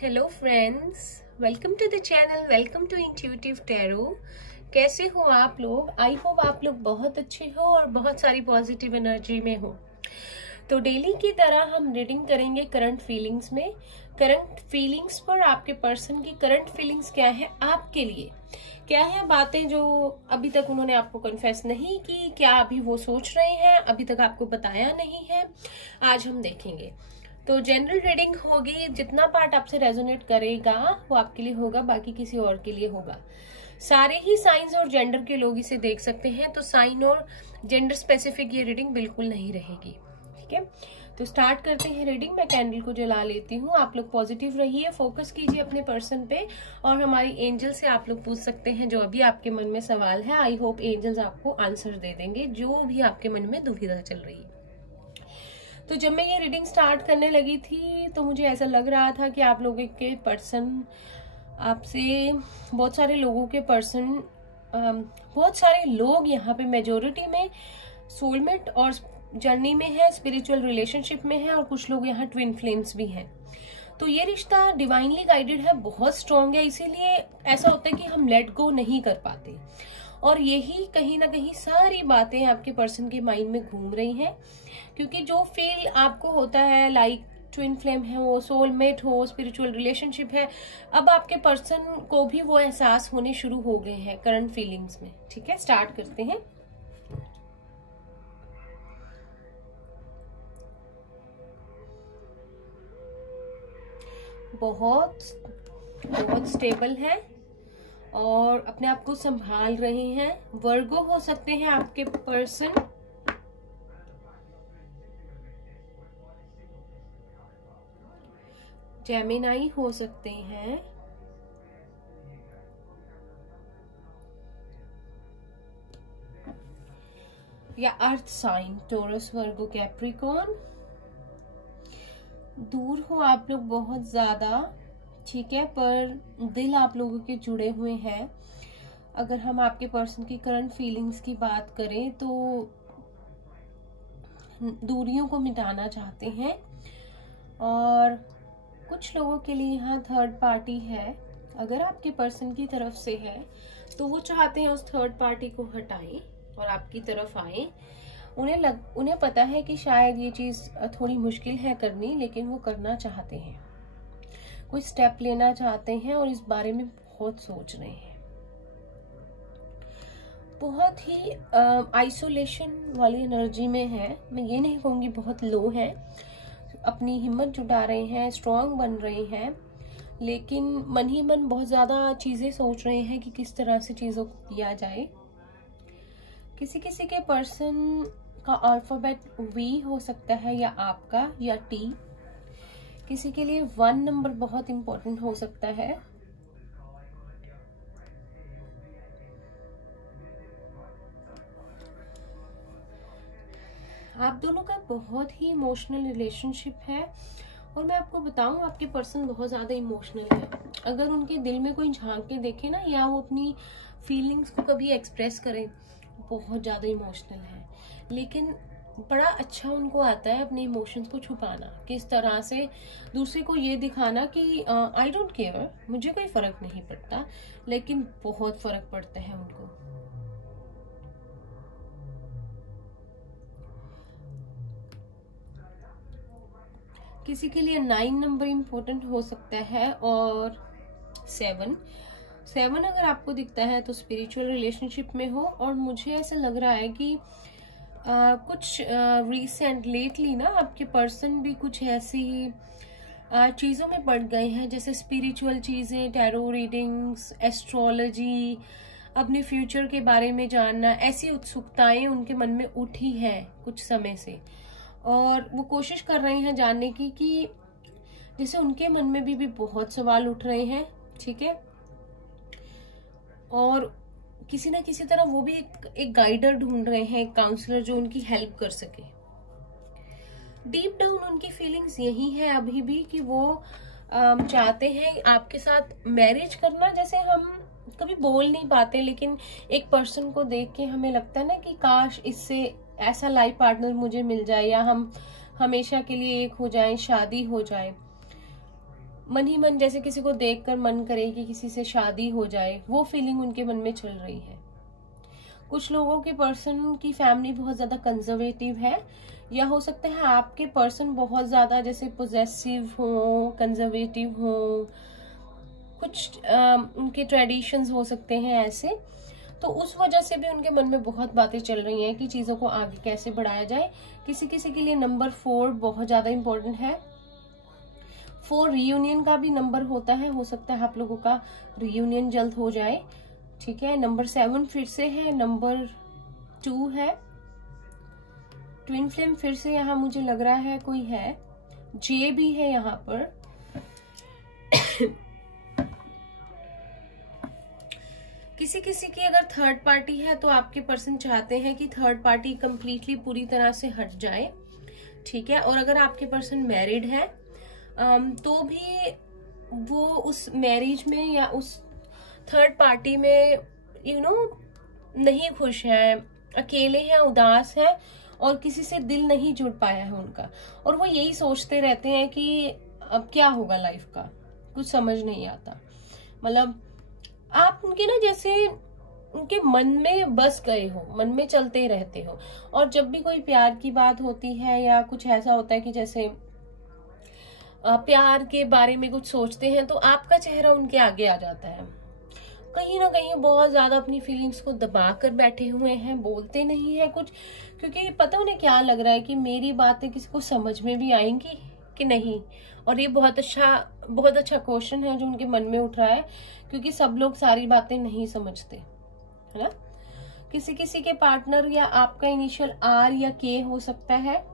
Hello friends, welcome to the channel, welcome to intuitive tarot. कैसे हो आप लोग? आई होप आप लोग बहुत अच्छे हो और बहुत सारी पॉजिटिव एनर्जी में हो। तो डेली की तरह हम रीडिंग करेंगे करंट फीलिंग्स में। करंट फीलिंग्स पर आपके पर्सन की करंट फीलिंग्स क्या है, आपके लिए क्या है, बातें जो अभी तक उन्होंने आपको कन्फेस नहीं की, क्या अभी वो सोच रहे हैं, अभी तक आपको बताया नहीं है, आज हम देखेंगे। तो जनरल रीडिंग होगी, जितना पार्ट आपसे रेजोनेट करेगा वो आपके लिए होगा, बाकी किसी और के लिए होगा। सारे ही साइंस और जेंडर के लोग इसे देख सकते हैं, तो साइन और जेंडर स्पेसिफिक ये रीडिंग बिल्कुल नहीं रहेगी। ठीक है, तो स्टार्ट करते हैं रीडिंग। मैं कैंडल को जला लेती हूँ। आप लोग पॉजिटिव रहिए, फोकस कीजिए अपने पर्सन पे, और हमारी एंजल से आप लोग पूछ सकते हैं जो अभी आपके मन में सवाल है। आई होप एंजल्स आपको आंसर दे देंगे जो भी आपके मन में दुविधा चल रही है। तो जब मैं ये रीडिंग स्टार्ट करने लगी थी तो मुझे ऐसा लग रहा था कि आप लोगों के पर्सन आपसे, बहुत सारे लोगों के पर्सन, बहुत सारे लोग यहाँ पे मेजोरिटी में सोलमेट और जर्नी में है, स्पिरिचुअल रिलेशनशिप में है, और कुछ लोग यहाँ ट्विन फ्लेम्स भी हैं। तो ये रिश्ता डिवाइनली गाइडेड है, बहुत स्ट्रॉन्ग है, इसीलिए ऐसा होता है कि हम लेट गो नहीं कर पाते। और यही कहीं ना कहीं सारी बातें आपके पर्सन के माइंड में घूम रही हैं, क्योंकि जो फील आपको होता है लाइक ट्विन फ्लेम है, वो सोलमेट हो, स्पिरिचुअल रिलेशनशिप है, अब आपके पर्सन को भी वो एहसास होने शुरू हो गए हैं करंट फीलिंग्स में। ठीक है, स्टार्ट करते हैं। बहुत स्टेबल है और अपने आप को संभाल रहे हैं। वर्गो हो सकते हैं आपके पर्सन, जेमिनाई हो सकते हैं, या अर्थ साइन, टोरस, वर्गो, कैप्रिकॉर्न। दूर हो आप लोग बहुत ज्यादा, ठीक है, पर दिल आप लोगों के जुड़े हुए हैं। अगर हम आपके पर्सन की करंट फीलिंग्स की बात करें तो दूरियों को मिटाना चाहते हैं, और कुछ लोगों के लिए यहाँ थर्ड पार्टी है। अगर आपके पर्सन की तरफ से है तो वो चाहते हैं उस थर्ड पार्टी को हटाएं और आपकी तरफ आए। उन्हें पता है कि शायद ये चीज थोड़ी मुश्किल है करनी, लेकिन वो करना चाहते हैं, कोई स्टेप लेना चाहते हैं और इस बारे में बहुत सोच रहे हैं। बहुत ही आइसोलेशन वाली एनर्जी में है, मैं ये नहीं कहूंगी बहुत लो है, अपनी हिम्मत जुटा रहे हैं, स्ट्रांग बन रहे हैं, लेकिन मन ही मन बहुत ज्यादा चीजें सोच रहे हैं कि किस तरह से चीजों को किया जाए। किसी किसी के पर्सन का अल्फाबेट वी हो सकता है, या आपका, या टी। किसी के लिए 1 नंबर बहुत इंपॉर्टेंट हो सकता है। आप दोनों का बहुत ही इमोशनल रिलेशनशिप है, और मैं आपको बताऊं आपके पर्सन बहुत ज्यादा इमोशनल है। अगर उनके दिल में कोई झांक के देखे ना, या वो अपनी फीलिंग्स को कभी एक्सप्रेस करें, बहुत ज्यादा इमोशनल है, लेकिन बड़ा अच्छा उनको आता है अपने इमोशंस को छुपाना, किस तरह से दूसरे को ये दिखाना कि आई डोंट केयर, मुझे कोई फर्क नहीं पड़ता, लेकिन बहुत फर्क पड़ता है उनको। किसी के लिए 9 नंबर इम्पोर्टेंट हो सकता है, और 7 अगर आपको दिखता है तो स्पिरिचुअल रिलेशनशिप में हो। और मुझे ऐसा लग रहा है कि कुछ रिसेंट लेटली ना आपके पर्सन भी कुछ ऐसी चीजों में पड़ गए हैं, जैसे स्पिरिचुअल चीजें, टैरो रीडिंग्स, एस्ट्रोलॉजी, अपने फ्यूचर के बारे में जानना, ऐसी उत्सुकताएं उनके मन में उठी है कुछ समय से, और वो कोशिश कर रहे हैं जानने की कि जैसे उनके मन में भी बहुत सवाल उठ रहे हैं। ठीक है, और किसी ना किसी तरह वो भी एक गाइडर ढूंढ रहे हैं, एक काउंसलर जो उनकी हेल्प कर सके। डीप डाउन उनकी फीलिंग्स यही है अभी भी कि वो चाहते हैं आपके साथ मैरिज करना। जैसे हम कभी बोल नहीं पाते, लेकिन एक पर्सन को देख के हमें लगता है ना कि काश इससे ऐसा लाइफ पार्टनर मुझे मिल जाए, या हम हमेशा के लिए एक हो जाएं, शादी हो जाए। मन ही मन जैसे किसी को देखकर मन करे कि किसी से शादी हो जाए, वो फीलिंग उनके मन में चल रही है। कुछ लोगों के पर्सन की फैमिली बहुत ज्यादा कंजर्वेटिव है, या हो सकता है आपके पर्सन बहुत ज्यादा जैसे पोजेसिव हो, कंजर्वेटिव हो, कुछ उनके ट्रेडिशंस हो सकते हैं ऐसे। तो उस वजह से भी उनके मन में बहुत बातें चल रही हैं कि चीजों को आगे कैसे बढ़ाया जाए। किसी किसी के लिए नंबर 4 बहुत ज्यादा इंपॉर्टेंट है। 4 रियूनियन का भी नंबर होता है, हो सकता है आप लोगों का रियूनियन जल्द हो जाए। ठीक है, नंबर 7 फिर से है, नंबर 2 है, ट्विन फ्लेम फिर से यहाँ मुझे लग रहा है कोई है, जे भी है यहाँ पर। किसी किसी की अगर थर्ड पार्टी है तो आपके पर्सन चाहते हैं कि थर्ड पार्टी कंप्लीटली पूरी तरह से हट जाए। ठीक है, और अगर आपके पर्सन मैरिड है तो भी वो उस मैरिज में या उस थर्ड पार्टी में नहीं खुश है, अकेले हैं, उदास है और किसी से दिल नहीं जुड़ पाया है उनका, और वो यही सोचते रहते हैं कि अब क्या होगा लाइफ का, कुछ समझ नहीं आता। मतलब आप उनके ना जैसे उनके मन में बस गए हो, मन में चलते रहते हो, और जब भी कोई प्यार की बात होती है या कुछ ऐसा होता है कि जैसे प्यार के बारे में कुछ सोचते हैं तो आपका चेहरा उनके आगे आ जाता है। कहीं ना कहीं बहुत ज्यादा अपनी फीलिंग्स को दबा कर बैठे हुए हैं, बोलते नहीं है कुछ, क्योंकि पता उन्हें क्या लग रहा है कि मेरी बातें किसी को समझ में भी आएंगी कि नहीं। और ये बहुत अच्छा क्वेश्चन है जो उनके मन में उठ रहा है, क्योंकि सब लोग सारी बातें नहीं समझते, है ना। किसी किसी के पार्टनर या आपका इनिशियल आर या के हो सकता है।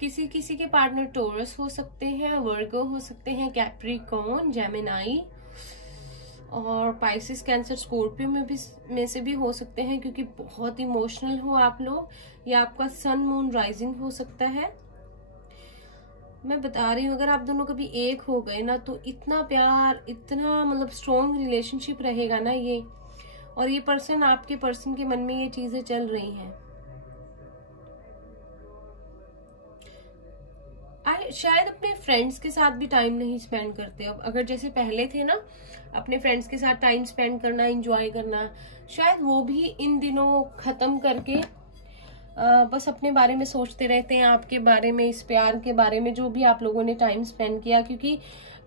किसी किसी के पार्टनर टोरस हो सकते हैं, वर्गो हो सकते हैं, कैप्रिकॉर्न, जेमिनाई और पाइसिस, कैंसर, स्कॉर्पियो में से भी हो सकते हैं, क्योंकि बहुत इमोशनल हो आप लोग, या आपका सन मून राइजिंग हो सकता है। मैं बता रही हूँ अगर आप दोनों कभी एक हो गए ना तो इतना प्यार, इतना मतलब स्ट्रॉन्ग रिलेशनशिप रहेगा ना ये, और ये पर्सन आपके पर्सन के मन में ये चीजें चल रही हैं। शायद अपने फ्रेंड्स के साथ भी टाइम नहीं स्पेंड करते अब। अगर जैसे पहले थे ना अपने फ्रेंड्स के साथ टाइम स्पेंड करना, एंजॉय करना, शायद वो भी इन दिनों खत्म करके बस अपने बारे में सोचते रहते हैं, आपके बारे में, इस प्यार के बारे में जो भी आप लोगों ने टाइम स्पेंड किया। क्योंकि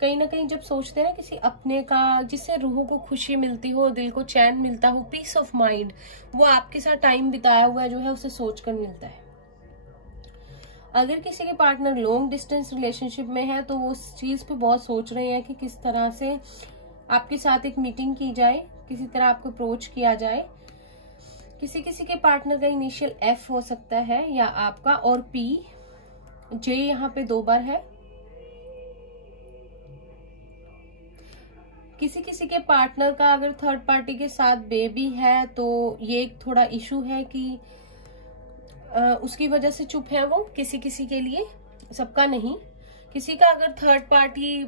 कहीं ना कहीं जब सोचते हैं ना किसी अपने का, जिससे रूह को खुशी मिलती हो, दिल को चैन मिलता हो, पीस ऑफ माइंड, वो आपके साथ टाइम बिताया हुआ जो है उसे सोचकर मिलता है। अगर किसी के पार्टनर लॉन्ग डिस्टेंस रिलेशनशिप में है तो वो उस चीज पे बहुत सोच रहे हैं कि किस तरह से आपके साथ एक मीटिंग की जाए, किसी तरह आपको अप्रोच किया जाए। किसी किसी के पार्टनर का इनिशियल एफ हो सकता है या आपका, और पी, जे यहाँ पे 2 बार है। किसी किसी के पार्टनर का अगर थर्ड पार्टी के साथ बेबी है तो ये एक थोड़ा इशू है कि उसकी वजह से चुप है वो, किसी किसी के लिए, सबका नहीं। किसी का अगर थर्ड पार्टी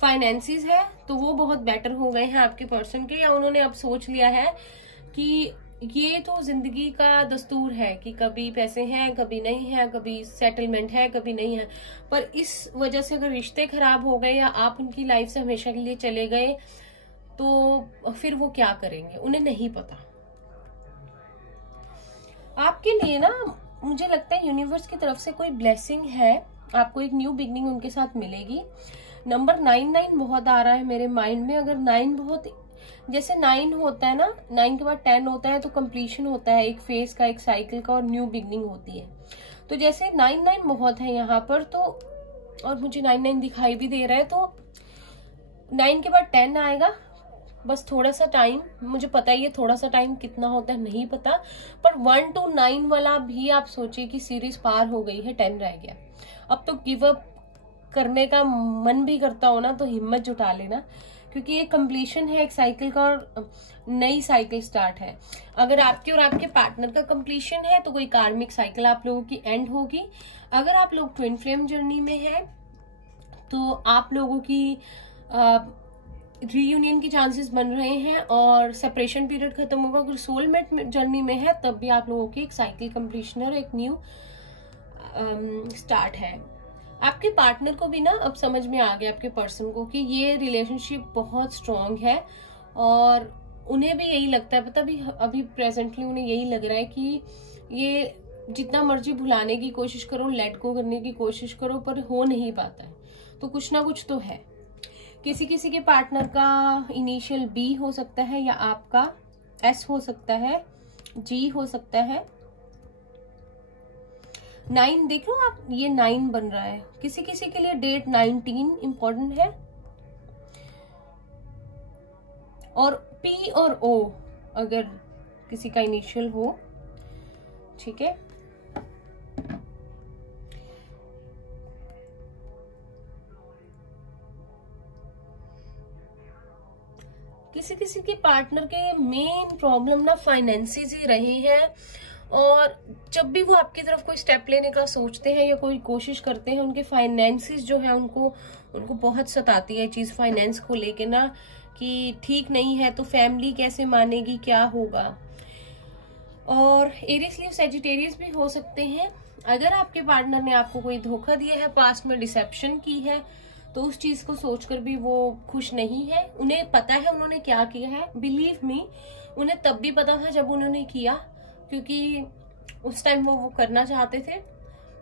फाइनेंसिस है तो वो बहुत बेटर हो गए हैं आपके पर्सन के, या उन्होंने अब सोच लिया है कि ये तो जिंदगी का दस्तूर है कि कभी पैसे हैं, कभी नहीं है, कभी सेटलमेंट है, कभी नहीं है। पर इस वजह से अगर रिश्ते खराब हो गए या आप उनकी लाइफ से हमेशा के लिए चले गए तो फिर वो क्या करेंगे उन्हें नहीं पता। आपके लिए ना मुझे लगता है यूनिवर्स की तरफ से कोई ब्लेसिंग है, आपको एक न्यू बिगनिंग उनके साथ मिलेगी। नंबर 99 बहुत आ रहा है मेरे माइंड में। अगर 9 बहुत, जैसे 9 होता है ना, 9 के बाद 10 होता है तो कंप्लीशन होता है एक फेज का, एक साइकिल का, और न्यू बिगनिंग होती है। तो जैसे 9 बहुत है यहाँ पर, तो और मुझे 9 दिखाई भी दे रहा है, तो 9 के बाद 10 आएगा। बस थोड़ा सा टाइम, मुझे पता है ये थोड़ा सा टाइम कितना होता है नहीं पता, पर 1 to 9 वाला भी आप सोचिए कि सीरीज पार हो गई है, 10 रह गया। अब तो गिव अप करने का मन भी करता हो ना तो हिम्मत जुटा लेना, क्योंकि ये कंप्लीशन है एक साइकिल का और नई साइकिल स्टार्ट है। अगर आपके और आपके पार्टनर का कंप्लीशन है तो कोई कार्मिक साइकिल आप लोगों की एंड होगी। अगर आप लोग ट्विन फ्लेम जर्नी में हैं तो आप लोगों की रीयूनियन की चांसेस बन रहे हैं और सेपरेशन पीरियड खत्म होगा। अगर सोलमेट जर्नी में है तब भी आप लोगों की एक साइकिल कंप्लीशन और एक न्यू स्टार्ट है। आपके पार्टनर को भी ना अब समझ में आ गया, आपके पर्सन को, कि ये रिलेशनशिप बहुत स्ट्रांग है और उन्हें भी यही लगता है, पता भी अभी प्रेजेंटली उन्हें यही लग रहा है कि ये जितना मर्जी भुलाने की कोशिश करो, लेट गो करने की कोशिश करो, पर हो नहीं पाता है। तो कुछ ना कुछ तो है। किसी किसी के पार्टनर का इनिशियल बी हो सकता है या आपका एस हो सकता है, जी हो सकता है। 9 देख लो आप, ये 9 बन रहा है। किसी किसी के लिए डेट 19 इंपॉर्टेंट है। और पी और ओ अगर किसी का इनिशियल हो, ठीक है। किसी किसी के पार्टनर के मेन प्रॉब्लम ना फाइनेंसेस ही रही है, और जब भी वो आपकी तरफ कोई स्टेप लेने का सोचते हैं या कोई कोशिश करते हैं, उनके फाइनेंसेस जो है उनको बहुत सताती है चीज फाइनेंस को लेके ना, कि ठीक नहीं है तो फैमिली कैसे मानेगी, क्या होगा। और एरियस लीव सेजिटेरियस भी हो सकते हैं। अगर आपके पार्टनर ने आपको कोई धोखा दिया है, पास्ट में डिसेप्शन की है, तो उस चीज को सोचकर भी वो खुश नहीं है। उन्हें पता है उन्होंने क्या किया है। बिलीव मी, उन्हें तब भी पता था जब उन्होंने किया, क्योंकि उस टाइम वो करना चाहते थे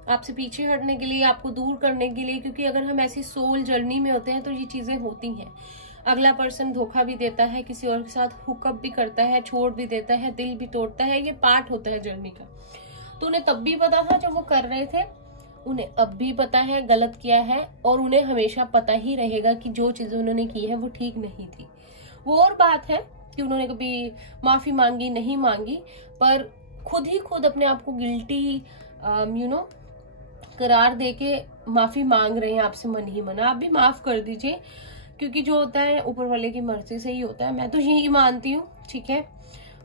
आपसे पीछे हटने के लिए, आपको दूर करने के लिए। क्योंकि अगर हम ऐसी सोल जर्नी में होते हैं तो ये चीजें होती हैं। अगला पर्सन धोखा भी देता है, किसी और के साथ हुकअप भी करता है, छोड़ भी देता है, दिल भी तोड़ता है, ये पार्ट होता है जर्नी का। तो उन्हें तब भी पता था जब वो कर रहे थे, उन्हें अब भी पता है गलत किया है, और उन्हें हमेशा पता ही रहेगा कि जो चीजें उन्होंने की है वो ठीक नहीं थी। वो और बात है कि उन्होंने कभी माफी मांगी नहीं मांगी, पर खुद ही खुद अपने आप को गिल्टी करार देके माफी मांग रहे हैं आपसे मन ही मन। आप भी माफ कर दीजिए, क्योंकि जो होता है ऊपर वाले की मर्जी से ही होता है। मैं तो यही मानती हूँ, ठीक है।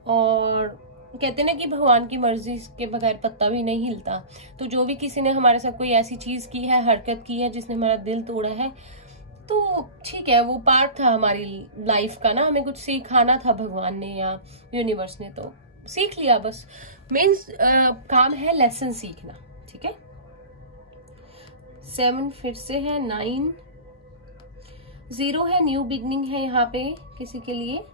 और कहते ना कि भगवान की मर्जी के बगैर पत्ता भी नहीं हिलता। तो जो भी किसी ने हमारे साथ कोई ऐसी चीज की है, हरकत की है जिसने हमारा दिल तोड़ा है, तो ठीक है, वो पार्ट था हमारी लाइफ का ना। हमें कुछ सिखाना था भगवान ने या यूनिवर्स ने, तो सीख लिया बस। मेन काम है लेसन सीखना, ठीक है। 7 फिर से है, 9 0 है, न्यू बिगनिंग है यहाँ पे किसी के लिए।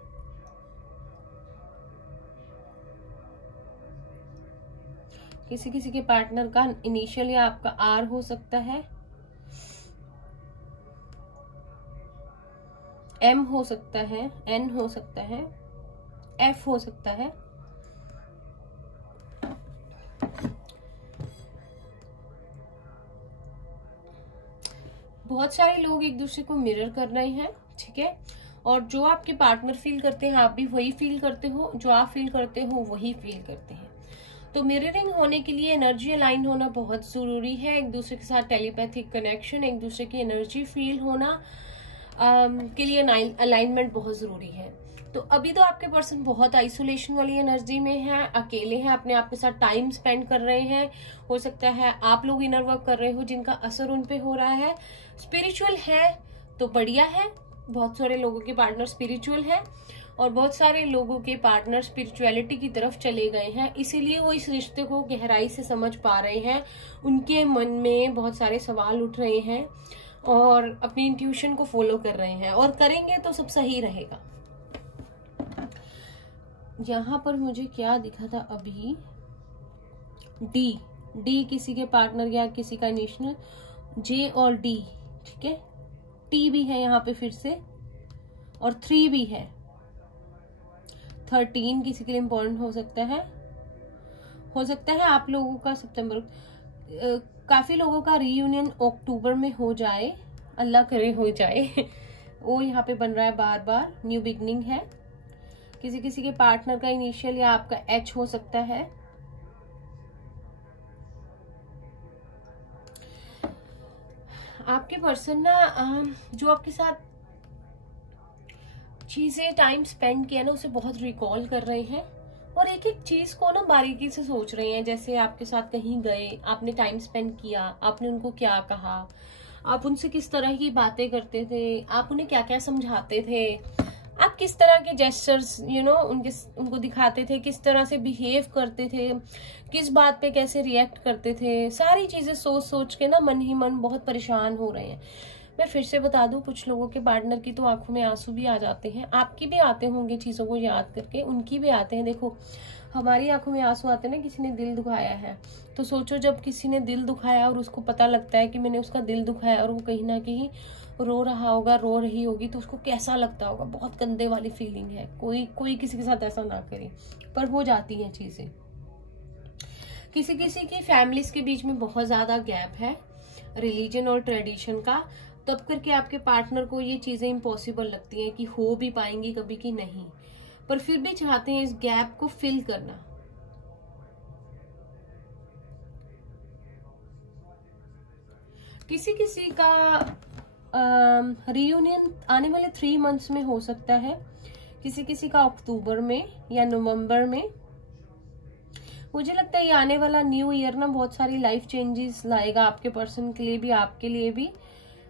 किसी किसी के पार्टनर का इनिशियल या आपका आर हो सकता है, एम हो सकता है, एन हो सकता है, एफ हो सकता है। बहुत सारे लोग एक दूसरे को मिरर कर रहे हैं, ठीक है। और जो आपके पार्टनर फील करते हैं आप भी वही फील करते हो, जो आप फील करते हो वही फील करते हैं। तो मिररिंग होने के लिए एनर्जी अलाइन होना बहुत जरूरी है। एक दूसरे के साथ टेलीपैथिक कनेक्शन, एक दूसरे की एनर्जी फील होना के लिए अलाइनमेंट बहुत जरूरी है। तो अभी तो आपके पर्सन बहुत आइसोलेशन वाली एनर्जी में है, अकेले हैं, अपने आप के साथ टाइम स्पेंड कर रहे हैं। हो सकता है आप लोग इनर वर्क कर रहे हो जिनका असर उन पे हो रहा है। स्पिरिचुअल है तो बढ़िया है, बहुत सारे लोगों के पार्टनर स्पिरिचुअल है और बहुत सारे लोगों के पार्टनर स्पिरिचुअलिटी की तरफ चले गए हैं, इसीलिए वो इस रिश्ते को गहराई से समझ पा रहे हैं। उनके मन में बहुत सारे सवाल उठ रहे हैं और अपनी इंट्यूशन को फॉलो कर रहे हैं, और करेंगे तो सब सही रहेगा। यहाँ पर मुझे क्या दिखा था अभी, डी किसी के पार्टनर या किसी का इनिशियल, जे और डी, ठीक है। टी भी है यहाँ पे फिर से, और 3 भी है। 13 किसी के लिए इम्पोर्टेंट हो सकता है आप लोगों का सितंबर, काफी लोगों का रीयूनियन अक्टूबर में हो जाए, अल्लाह करे हो जाए। वो यहाँ पे बन रहा है बार बार, न्यू बिगनिंग है। किसी किसी के पार्टनर का इनिशियल या आपका एच हो सकता है। आपके पर्सन ना जो आपके साथ चीजें टाइम स्पेंड किया ना, उसे बहुत रिकॉल कर रहे हैं और एक एक चीज को ना बारीकी से सोच रहे हैं। जैसे आपके साथ कहीं गए, आपने टाइम स्पेंड किया, आपने उनको क्या कहा, आप उनसे किस तरह की बातें करते थे, आप उन्हें क्या क्या समझाते थे, आप किस तरह के जेस्चर्स उनको दिखाते थे, किस तरह से बिहेव करते थे, किस बात पे कैसे रिएक्ट करते थे। सारी चीजें सोच सोच के ना मन ही मन बहुत परेशान हो रहे हैं। मैं फिर से बता दूं, कुछ लोगों के पार्टनर की तो आंखों में आंसू भी आ जाते हैं, आपकी भी आते होंगे चीजों को याद करके, उनकी भी आते हैं। देखो हमारी आंखों में आंसू आते हैं ना, किसी ने दिल दुखाया है, तो सोचो जब किसी ने दिल दुखाया और उसको पता लगता है कि मैंने उसका दिल दुखाया और वो कहीं ना कहीं रो रहा होगा, रो रही होगी, तो उसको कैसा लगता होगा। बहुत गंदे वाली फीलिंग है। कोई किसी के साथ ऐसा ना करे, पर हो जाती हैं चीजें। किसी किसी की फैमिलीज के बीच में बहुत ज्यादा गैप है रिलीजन और ट्रेडिशन का, तब करके आपके पार्टनर को ये चीजें इम्पॉसिबल लगती हैं कि हो भी पाएंगी कभी कि नहीं, पर फिर भी चाहते हैं इस गैप को फिल करना। किसी किसी का रियूनियन आने वाले 3 मंथ्स में हो सकता है, किसी किसी का अक्टूबर में या नवंबर में। मुझे लगता है ये आने वाला न्यू ईयर ना बहुत सारी लाइफ चेंजेस लाएगा आपके पर्सन के लिए भी, आपके लिए भी।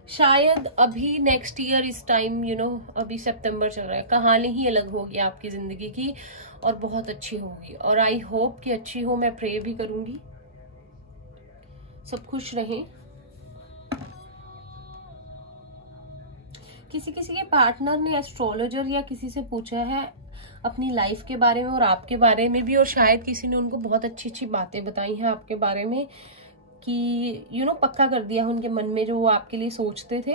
शायद अभी नेक्स्ट ईयर इस टाइम अभी सितंबर चल रहा है, कहानी ही अलग होगी आपकी जिंदगी की और बहुत अच्छी होगी। और आई होप कि अच्छी हो, मैं प्रे भी करूंगी सब खुश रहें। किसी किसी के पार्टनर ने एस्ट्रोलॉजर या किसी से पूछा है अपनी लाइफ के बारे में और आपके बारे में भी, और शायद किसी ने उनको बहुत अच्छी अच्छी बातें बताई हैं आपके बारे में कि पक्का कर दिया उनके मन में जो वो आपके लिए सोचते थे,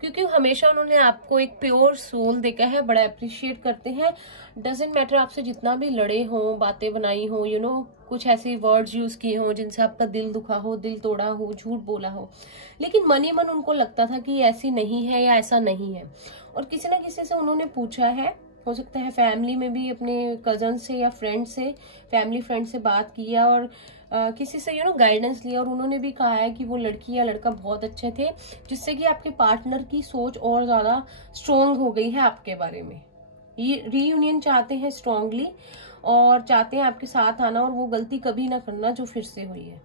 क्योंकि हमेशा उन्होंने आपको एक प्योर सोल देखा है, बड़ा अप्रिशिएट करते हैं। डजेंट मैटर आपसे जितना भी लड़े हों, बातें बनाई हो, कुछ ऐसे वर्ड्स यूज किए हों जिनसे आपका दिल दुखा हो, दिल तोड़ा हो, झूठ बोला हो, लेकिन मन ही मन उनको लगता था कि ऐसी नहीं है या ऐसा नहीं है। और किसी ना किसी से उन्होंने पूछा है, हो सकता है फैमिली में भी, अपने कजन से या फ्रेंड से, फैमिली फ्रेंड से बात किया और किसी से गाइडेंस लिया, और उन्होंने भी कहा है कि वो लड़की या लड़का बहुत अच्छे थे, जिससे कि आपके पार्टनर की सोच और ज्यादा स्ट्रोंग हो गई है आपके बारे में। ये रीयूनियन चाहते हैं स्ट्रांगली और चाहते हैं आपके साथ आना और वो गलती कभी ना करना जो फिर से हुई है।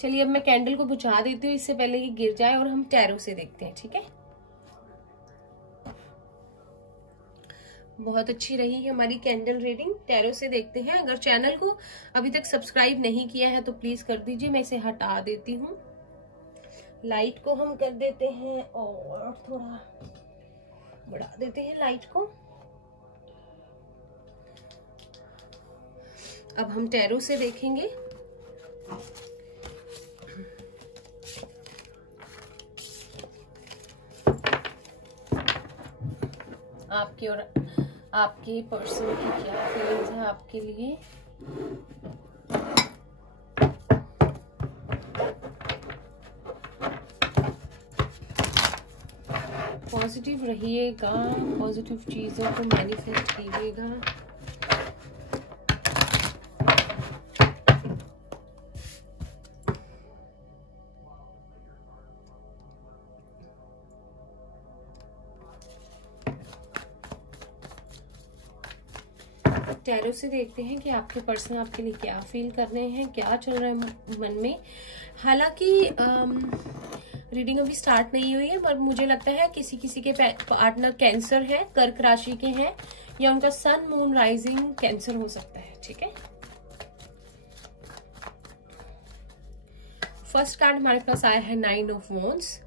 चलिए अब मैं कैंडल को बुझा देती हूँ इससे पहले कि गिर जाए, और हम टैरो से देखते हैं, ठीक है। बहुत अच्छी रही है हमारी कैंडल रीडिंग। टैरो से देखते हैं। अगर चैनल को अभी तक सब्सक्राइब नहीं किया है तो प्लीज कर दीजिए। मैं इसे हटा देती हूँ, लाइट को हम कर देते हैं और थोड़ा बढ़ा देते हैं लाइट को। अब हम टैरो से देखेंगे। आपके और आपके पर्सन की क्या फीलिंग्स है आपके लिए। पॉजिटिव रहिएगा, पॉजिटिव चीजों को मैनिफेस्ट कीजिएगा। टैरो से देखते हैं कि आपके पर्सन आपके लिए क्या फील कर रहे हैं, क्या चल रहा है मन में। हालांकि रीडिंग अभी स्टार्ट नहीं हुई है, पर मुझे लगता है किसी किसी के पार्टनर कैंसर है, कर्क राशि के हैं, या उनका सन मून राइजिंग कैंसर हो सकता है, ठीक है। फर्स्ट कार्ड हमारे पास आया है 9 of wands.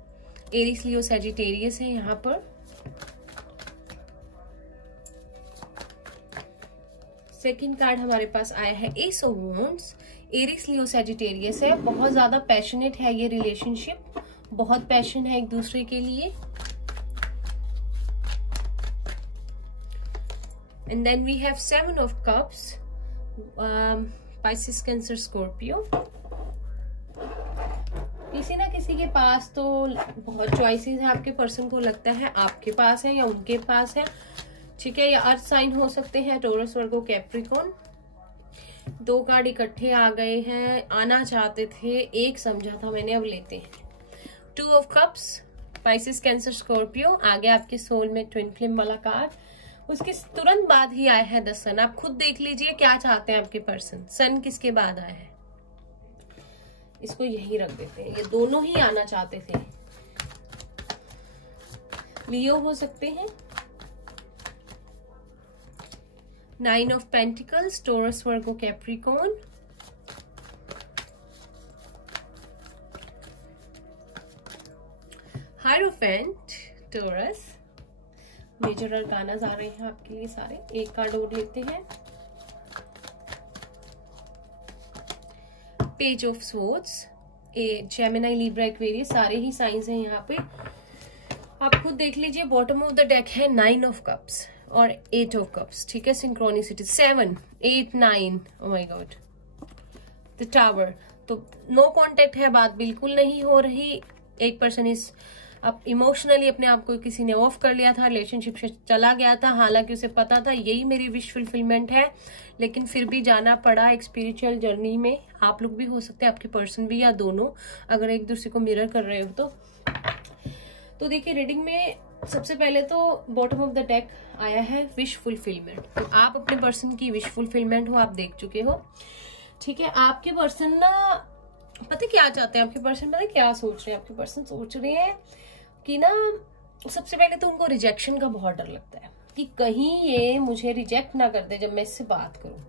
Aries, Leo, Sagittarius है यहाँ पर। सेकंड कार्ड हमारे पास आया है S of wands. Aries, Leo, Sagittarius है। बहुत ज्यादा पैशनेट है ये रिलेशनशिप, बहुत पैशन है एक दूसरे के लिए। And then we have 7 of Cups. Pisces, Cancer, Scorpio. किसी ना किसी के पास तो बहुत चॉइसेस है, आपके पर्सन को लगता है आपके पास है या उनके पास है, ठीक है। या अर्थ साइन हो सकते हैं, टोरस, वर्गो, कैप्रिकॉन। 2 कार्ड इकट्ठे आ गए हैं, आना चाहते थे, एक समझा था मैंने, अब लेते हैं। 2 of Cups, Pisces, Cancer, Scorpio. आगे आपके सोल में ट्विन फ्लेम वाला कार्ड। उसके तुरंत बाद ही आया है द सन। आप खुद देख लीजिए क्या चाहते हैं आपके पर्सन। सन किसके बाद आया है। इसको यही रख देते हैं। ये दोनों ही आना चाहते थे, लियो हो सकते हैं, 9 of pentacles, Taurus, Virgo, Capricorn, hierophant, Taurus. Major arcana आ रहे हैं आपके लिए सारे। एक कार्ड और लेते हैं, page of swords, Gemini, Libra, Aquarius, सारे ही साइंस हैं यहाँ पे। आप खुद देख लीजिए। बॉटम ऑफ द डेक है 9 ऑफ कप्स और 8 ऑफ कप्स, ठीक है। Synchronicity 7, 8, 9, oh my God, the tower. तो नो कांटेक्ट है, बात बिल्कुल नहीं हो रही। एक पर्सन इस अब इमोशनली अपने आप को किसी ने ऑफ कर लिया था, रिलेशनशिप से चला गया था, हालांकि उसे पता था यही मेरी विश फुलफिलमेंट है, लेकिन फिर भी जाना पड़ा एक स्पिरिचुअल जर्नी में। आप लोग भी हो सकते हैं, आपके पर्सन भी, या दोनों, अगर एक दूसरे को मिरर कर रहे हो तो देखिए रीडिंग में सबसे पहले तो बॉटम ऑफ द डेक आया है विश फुलफिलमेंट। तो आप अपने पर्सन की विश फुलफिलमेंट हो, आप देख चुके हो, ठीक है। आपके पर्सन ना पता क्या चाहते हैं, आपके पर्सन पता क्या सोच रहे हैं। आपके पर्सन सोच रहे हैं कि ना सबसे पहले तो उनको रिजेक्शन का बहुत डर लगता है कि कहीं ये मुझे रिजेक्ट ना कर दे जब मैं इससे बात करूं,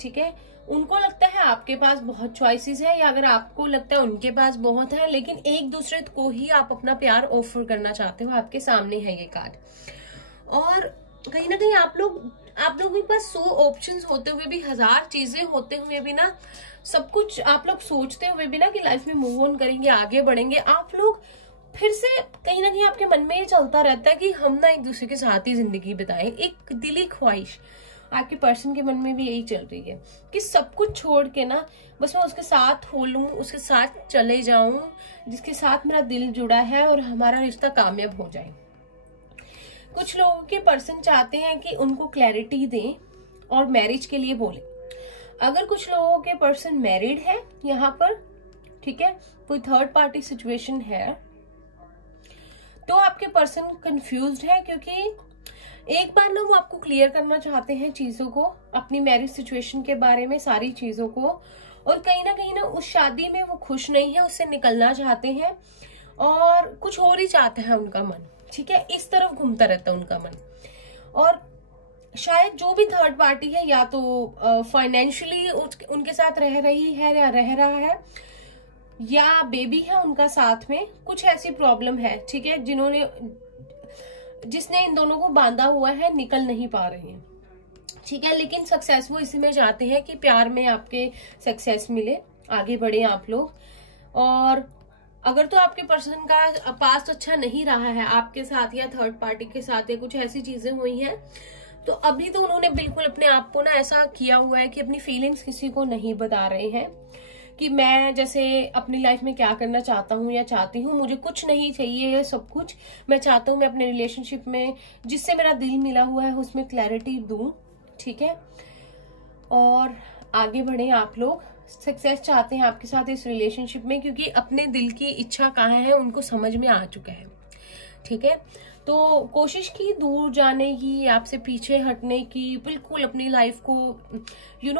ठीक है। उनको लगता है आपके पास बहुत चॉइसेस है, या अगर आपको लगता है उनके पास बहुत है, लेकिन एक दूसरे को ही आप अपना प्यार ऑफर करना चाहते हो। आपके सामने है ये कार्ड, और कहीं ना कहीं आप लोगों के पास 100 ऑप्शंस होते हुए भी, 1000 चीजें होते हुए भी ना, सब कुछ आप लोग सोचते हुए भी ना कि लाइफ में मूव ऑन करेंगे, आगे बढ़ेंगे, आप लोग फिर से कहीं ना कहीं आपके मन में ये चलता रहता है कि हम ना एक दूसरे के साथ ही जिंदगी बिताएं। एक दिली ख्वाहिश आपके पर्सन के मन में भी यही चल रही है कि सब कुछ छोड़ के ना बस मैं उसके साथ हो लूं, उसके साथ चले जाऊं, जिसके साथ मेरा दिल जुड़ा है, और हमारा रिश्ता कामयाब हो जाए। कुछ लोगों के पर्सन चाहते हैं कि उनको क्लैरिटी दें और मैरिज के लिए बोले। अगर कुछ लोगों के पर्सन मैरिड है यहाँ पर, ठीक है, कोई थर्ड पार्टी सिचुएशन है, तो आपके पर्सन कंफ्यूज्ड है, क्योंकि एक बार ना वो आपको क्लियर करना चाहते हैं चीजों को, अपनी मैरिज सिचुएशन के बारे में, सारी चीजों को, और कहीं ना उस शादी में वो खुश नहीं है, उससे निकलना चाहते हैं, और कुछ और ही चाहता है उनका मन, ठीक है। इस तरफ घूमता रहता है उनका मन, और शायद जो भी थर्ड पार्टी है या तो फाइनेंशियली उनके साथ रह रही है या रह रहा है, या बेबी है उनका साथ में, कुछ ऐसी प्रॉब्लम है, ठीक है, जिसने इन दोनों को बांधा हुआ है, निकल नहीं पा रहे हैं, ठीक है। लेकिन सक्सेस वो इसी में चाहते हैं कि प्यार में आपके सक्सेस मिले, आगे बढ़े आप लोग। और अगर तो आपके पर्सन का पास्ट अच्छा नहीं रहा है आपके साथ, या थर्ड पार्टी के साथ, या कुछ ऐसी चीजें हुई हैं, तो अभी तो उन्होंने बिल्कुल अपने आप को ना ऐसा किया हुआ है कि अपनी फीलिंग्स किसी को नहीं बता रहे हैं कि मैं जैसे अपनी लाइफ में क्या करना चाहता हूँ या चाहती हूँ, मुझे कुछ नहीं चाहिए, ये सब कुछ मैं चाहता हूँ मैं अपने रिलेशनशिप में जिससे मेरा दिल मिला हुआ है उसमें क्लैरिटी दूं, ठीक है, और आगे बढ़े। आप लोग सक्सेस चाहते हैं आपके साथ इस रिलेशनशिप में, क्योंकि अपने दिल की इच्छा कहाँ है उनको समझ में आ चुका है, ठीक है। तो कोशिश की दूर जाने की, आपसे पीछे हटने की, बिल्कुल अपनी लाइफ को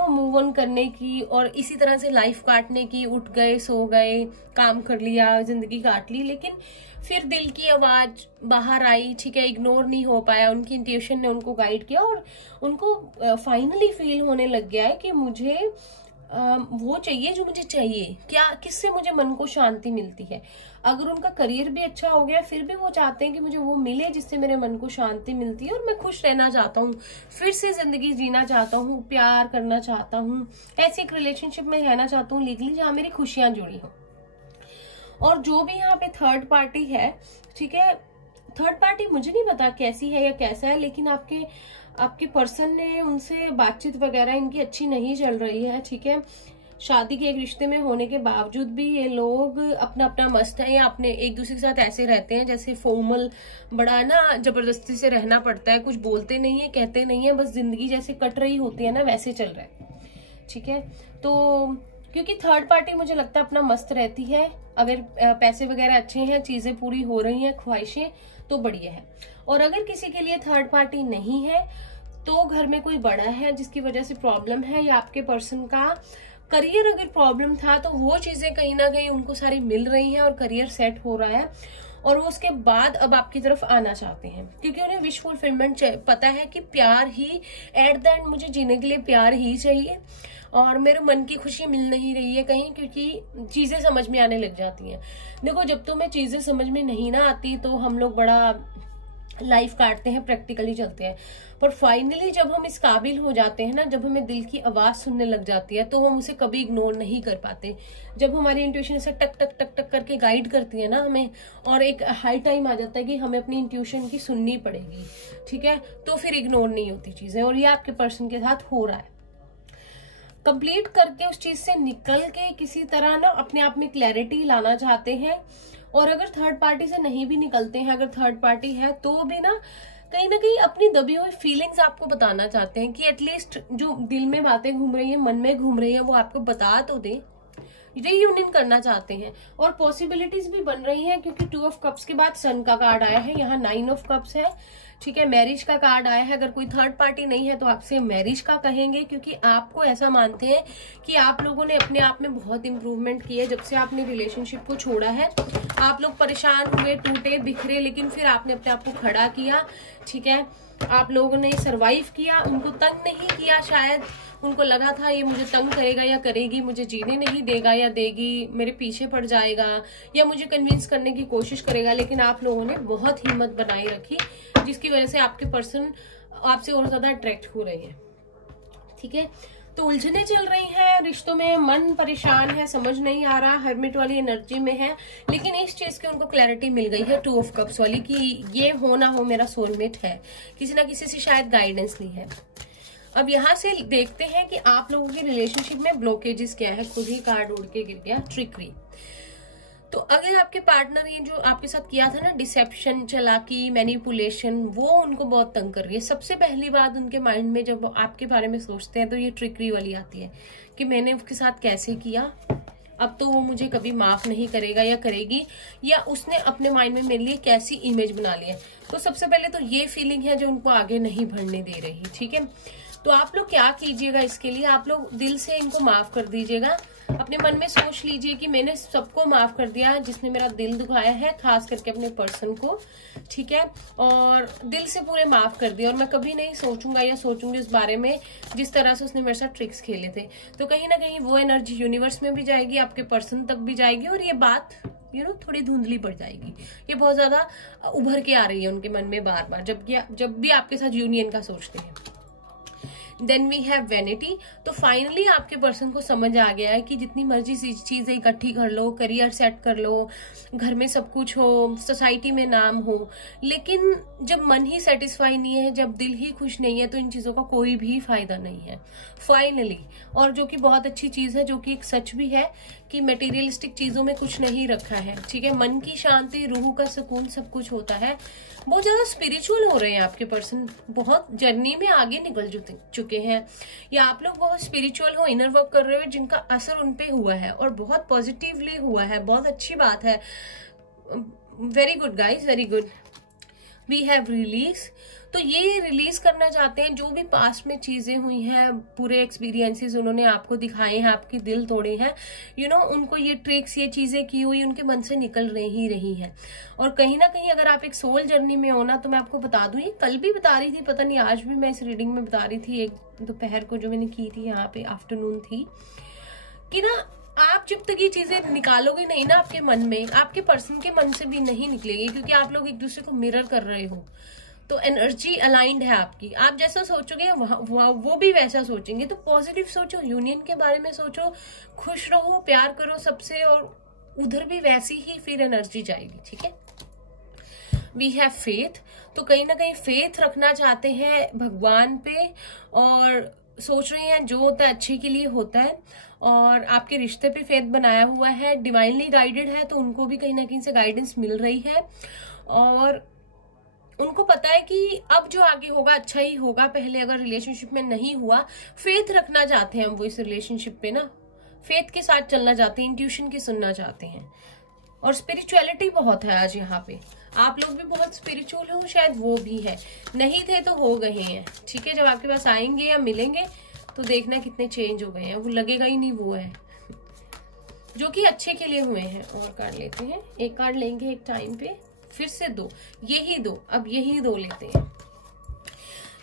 मूव ऑन करने की, और इसी तरह से लाइफ काटने की, उठ गए, सो गए, काम कर लिया, जिंदगी काट ली, लेकिन फिर दिल की आवाज बाहर आई, ठीक है, इग्नोर नहीं हो पाया, उनकी इंट्यूशन ने उनको गाइड किया, और उनको फाइनली फील होने लग गया है कि मुझे वो चाहिए जो मुझे चाहिए, क्या किससे मुझे मन को शांति मिलती है। अगर उनका करियर भी अच्छा हो गया, फिर भी वो चाहते हैं कि मुझे वो मिले जिससे मेरे मन को शांति मिलती है, और मैं खुश रहना चाहता हूँ, फिर से जिंदगी जीना चाहता हूँ, प्यार करना चाहता हूँ, ऐसे एक रिलेशनशिप में रहना चाहता हूँ लीगली जहाँ मेरी खुशियां जुड़ी हो। और जो भी यहाँ पे थर्ड पार्टी है, ठीक है, थर्ड पार्टी मुझे नहीं पता कैसी है या कैसा है, लेकिन आपके पर्सन ने उनसे बातचीत वगैरह इनकी अच्छी नहीं चल रही है, ठीक है। शादी के एक रिश्ते में होने के बावजूद भी ये लोग अपना अपना मस्त है, या अपने एक दूसरे के साथ ऐसे रहते हैं जैसे फॉर्मल, बड़ा ना जबरदस्ती से रहना पड़ता है, कुछ बोलते नहीं है, कहते नहीं है, बस जिंदगी जैसे कट रही होती है ना वैसे चल रहा है, ठीक है। तो क्योंकि थर्ड पार्टी मुझे लगता है अपना मस्त रहती है, अगर पैसे वगैरह अच्छे हैं, चीजें पूरी हो रही हैं, ख्वाहिशें, तो बढ़िया है। और अगर किसी के लिए थर्ड पार्टी नहीं है, तो घर में कोई बड़ा है जिसकी वजह से प्रॉब्लम है, या आपके पर्सन का करियर अगर प्रॉब्लम था तो वो चीजें कहीं ना कहीं उनको सारी मिल रही हैं और करियर सेट हो रहा है, और वो उसके बाद अब आपकी तरफ आना चाहते हैं, क्योंकि उन्हें विश फुलफिलमेंट पता है कि प्यार ही एट द एंड, मुझे जीने के लिए प्यार ही चाहिए और मेरे मन की खुशी मिल नहीं रही है कहीं, क्योंकि चीजें समझ में आने लग जाती हैं। देखो, जब तुम्हें चीजें समझ में नहीं ना आती तो हम लोग बड़ा लाइफ काटते हैं, प्रैक्टिकली चलते हैं, पर फाइनली जब हम इस काबिल हो जाते हैं ना, जब हमें दिल की आवाज सुनने लग जाती है तो हम उसे कभी इग्नोर नहीं कर पाते। जब हमारी इंट्यूशन ऐसा टक टक टक टक करके गाइड करती है ना हमें, और एक हाई टाइम आ जाता है कि हमें अपनी इंट्यूशन की सुननी पड़ेगी, ठीक है, तो फिर इग्नोर नहीं होती चीजें, और ये आपके पर्सन के साथ हो रहा है। कंप्लीट करके उस चीज से निकल के किसी तरह ना अपने आप में क्लैरिटी लाना चाहते हैं, और अगर थर्ड पार्टी से नहीं भी निकलते हैं, अगर थर्ड पार्टी है तो भी ना कहीं अपनी दबी हुई फीलिंग्स आपको बताना चाहते हैं, कि एटलीस्ट जो दिल में बातें घूम रही है, मन में घूम रही है, वो आपको बता तो दे। रीयूनियन करना चाहते हैं, और पॉसिबिलिटीज भी बन रही हैं, क्योंकि 2 ऑफ कप्स के बाद सन का कार्ड आया है, यहाँ 9 ऑफ कप्स है, ठीक है, मैरिज का कार्ड आया है। अगर कोई थर्ड पार्टी नहीं है तो आपसे मैरिज का कहेंगे, क्योंकि आपको ऐसा मानते हैं कि आप लोगों ने अपने आप में बहुत इंप्रूवमेंट की है जब से आपने रिलेशनशिप को छोड़ा है। आप लोग परेशान हुए, टूटे बिखरे, लेकिन फिर आपने अपने आप को खड़ा किया, ठीक है, आप लोगों ने सरवाइव किया, उनको तंग नहीं किया। शायद उनको लगा था ये मुझे तंग करेगा या करेगी, मुझे जीने नहीं देगा या देगी, मेरे पीछे पड़ जाएगा या मुझे कन्विंस करने की कोशिश करेगा, लेकिन आप लोगों ने बहुत हिम्मत बनाई रखी, जिसकी वजह से आपके पर्सन आपसे और ज्यादा अट्रैक्ट हो रहे हैं, ठीक है। तो उलझने चल रही हैं रिश्तों में, मन परेशान है, समझ नहीं आ रहा, हर्मिट वाली एनर्जी में है, लेकिन इस चीज की उनको क्लैरिटी मिल गई है 2 ऑफ कप्स वाली, कि ये हो ना हो मेरा सोलमेट है, किसी ना किसी से शायद गाइडेंस ली है। अब यहाँ से देखते हैं कि आप लोगों की रिलेशनशिप में ब्लॉकेजेस क्या है। खुद ही कार्ड उड़ के गिर गया, ट्रिकरी। तो अगर आपके पार्टनर ये जो आपके साथ किया था ना, डिसेप्शन, चालाकी, मैनिपुलेशन, वो उनको बहुत तंग कर रही है। सबसे पहली बात उनके माइंड में जब आपके बारे में सोचते हैं तो ये ट्रिकरी वाली आती है कि मैंने उसके साथ कैसे किया, अब तो वो मुझे कभी माफ नहीं करेगा या करेगी, या उसने अपने माइंड में मेरे लिए कैसी इमेज बना ली है। तो सबसे पहले तो ये फीलिंग है जो उनको आगे नहीं बढ़ने दे रही, ठीक है। तो आप लोग क्या कीजिएगा इसके लिए, आप लोग दिल से इनको माफ कर दीजिएगा। अपने मन में सोच लीजिए कि मैंने सबको माफ कर दिया जिसने मेरा दिल दुखाया है, खास करके अपने पर्सन को, ठीक है, और दिल से पूरे माफ कर दिया, और मैं कभी नहीं सोचूंगा या सोचूंगी उस बारे में जिस तरह से उसने मेरे साथ ट्रिक्स खेले थे। तो कहीं ना कहीं वो एनर्जी यूनिवर्स में भी जाएगी, आपके पर्सन तक भी जाएगी, और ये बात थोड़ी धुंधली पड़ जाएगी। ये बहुत ज्यादा उभर के आ रही है उनके मन में बार बार, जब भी आपके साथ यूनियन का सोचते हैं। Then we have vanity. तो फाइनली आपके पर्सन को समझ आ गया है कि जितनी मर्जी चीजें इकट्ठी कर लो, करियर सेट कर लो, घर में सब कुछ हो, सोसाइटी में नाम हो, लेकिन जब मन ही सेटिस्फाई नहीं है, जब दिल ही खुश नहीं है, तो इन चीजों का कोई भी फायदा नहीं है फाइनली। और जो कि बहुत अच्छी चीज है, जो कि एक सच भी है कि मटेरियलिस्टिक चीजों में कुछ नहीं रखा है, ठीक है। मन की शांति, रूह का सुकून, सब कुछ होता है। बहुत ज्यादा स्पिरिचुअल हो रहे हैं आपके पर्सन, बहुत जर्नी में आगे निकल चुके हैं, या आप लोग बहुत स्पिरिचुअल हो, इनर वर्क कर रहे हो जिनका असर उनपे हुआ है और बहुत पॉजिटिवली हुआ है। बहुत अच्छी बात है, very good guys, very good. We have release. तो ये रिलीज करना चाहते हैं जो भी पास्ट में चीजें हुई हैं, पूरे एक्सपीरियंसेस उन्होंने आपको दिखाए हैं, आपके दिल तोड़े हैं, उनको ये ट्रिक्स, ये चीजें की हुई उनके मन से निकल ही रही हैं। और कहीं ना कहीं अगर आप एक सोल जर्नी में हो ना, तो मैं आपको बता दूं, ये कल भी बता रही थी, पता नहीं आज भी मैं इस रीडिंग में बता रही थी, एक दोपहर को जो मैंने की थी, यहाँ पे आफ्टरनून थी, कि ना आप जब तक ये चीजें निकालोगे नहीं ना आपके मन में, आपके पर्सन के मन से भी नहीं निकलेगी, क्योंकि आप लोग एक दूसरे को मिरर कर रहे हो, तो एनर्जी अलाइंड है आपकी। आप जैसा सोचोगे वो भी वैसा सोचेंगे। तो पॉजिटिव सोचो, यूनियन के बारे में सोचो, खुश रहो, प्यार करो सबसे, और उधर भी वैसी ही फिर एनर्जी जाएगी, ठीक है। We have faith. तो कहीं ना कहीं फेथ रखना चाहते हैं भगवान पे, और सोच रहे हैं जो होता है अच्छे के लिए होता है, और आपके रिश्ते पे फेथ बनाया हुआ है, डिवाइनली गाइडेड है, तो उनको भी कहीं ना कहीं से गाइडेंस मिल रही है, और उनको पता है कि अब जो आगे होगा अच्छा ही होगा। पहले अगर रिलेशनशिप में नहीं हुआ, फेथ रखना चाहते हैं वो इस रिलेशनशिप पे ना, फेथ के साथ चलना चाहते हैं, इंट्यूशन की सुनना चाहते हैं, और स्पिरिचुअलिटी बहुत है आज यहाँ पे। आप लोग भी बहुत स्पिरिचुअल हो, शायद वो भी है, नहीं थे तो हो गए हैं, ठीक है। जब आपके पास आएंगे या मिलेंगे तो देखना कितने चेंज हो गए हैं, वो लगेगा ही नहीं वो है, जो कि अच्छे के लिए हुए हैं। और कार्ड लेते हैं, एक कार्ड लेंगे एक टाइम पे, फिर से 2, यही 2, अब यही 2 लेते हैं।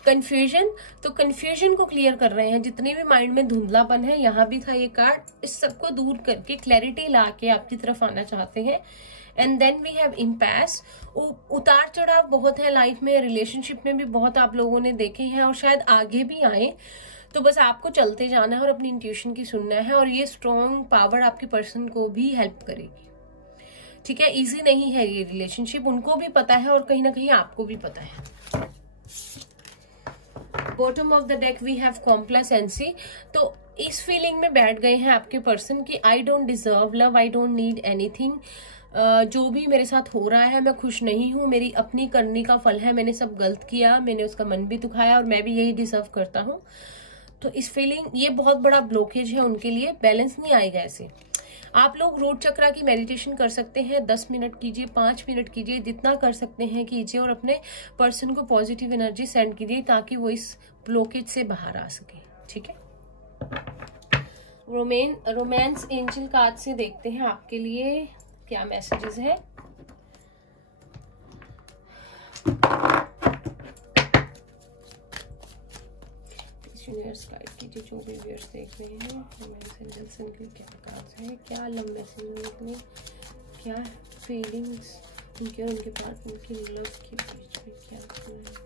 कंफ्यूजन, तो कंफ्यूजन को क्लियर कर रहे हैं, जितने भी माइंड में धुंधलापन है, यहाँ भी था ये कार्ड, इस सबको दूर करके क्लैरिटी ला के आपकी तरफ आना चाहते हैं। एंड देन वी हैव इम्पैस, उतार चढ़ाव बहुत है लाइफ में, रिलेशनशिप में भी बहुत आप लोगों ने देखे हैं और शायद आगे भी आए, तो बस आपको चलते जाना है और अपनी इंट्यूशन की सुनना है, और ये स्ट्रॉन्ग पावर आपके पर्सन को भी हेल्प करेगी। ठीक है, इजी नहीं है ये रिलेशनशिप, उनको भी पता है और कहीं ना कहीं आपको भी पता है। Bottom of the deck we have complacency, तो इस फीलिंग में बैठ गए हैं आपके पर्सन की I don't deserve love, I don't need anything, जो भी मेरे साथ हो रहा है मैं खुश नहीं हूँ, मेरी अपनी करनी का फल है, मैंने सब गलत किया, मैंने उसका मन भी दुखाया और मैं भी यही डिजर्व करता हूँ। तो इस फीलिंग, ये बहुत बड़ा ब्लॉकेज है उनके लिए, बैलेंस नहीं आएगा ऐसे। आप लोग रूट चक्रा की मेडिटेशन कर सकते हैं, 10 मिनट कीजिए, 5 मिनट कीजिए, जितना कर सकते हैं कीजिए, और अपने पर्सन को पॉजिटिव एनर्जी सेंड कीजिए ताकि वो इस ब्लॉकेज से बाहर आ सके। ठीक है, रोमांस एंजल कार्ड से देखते हैं आपके लिए क्या मैसेजेस है। गाइड कीजिए जो भी व्यूअर्स देख रहे हैं, रोमांस एंजल्स के क्या कार्ड्स है, क्या लव मैसेज में, क्या फीलिंग्स उनके और उनके पार्टनर की लव के बीच में क्या है।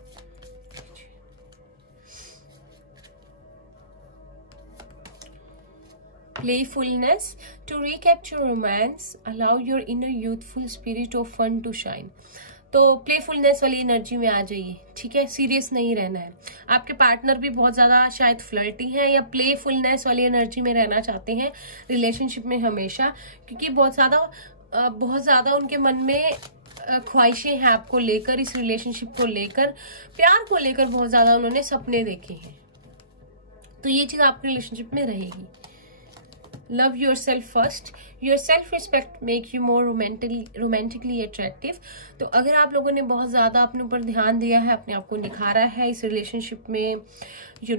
Playfulness, to recapture romance, allow your inner youthful spirit of fun to shine. तो प्लेफुलनेस वाली एनर्जी में आ जाइए। ठीक है, सीरियस नहीं रहना है। आपके पार्टनर भी बहुत ज्यादा शायद फ्लर्टी है या प्लेफुलनेस वाली एनर्जी में रहना चाहते हैं रिलेशनशिप में हमेशा, क्योंकि बहुत ज्यादा उनके मन में ख्वाहिशें हैं आपको लेकर, इस रिलेशनशिप को लेकर, प्यार को लेकर बहुत ज्यादा उन्होंने सपने देखे हैं। तो ये चीज आपके रिलेशनशिप में रहेगी। Love your self first, your self respect make you more romantically attractive. तो अगर आप लोगों ने बहुत ज्यादा अपने ऊपर ध्यान दिया है, अपने आप को निखारा है इस रिलेशनशिप में,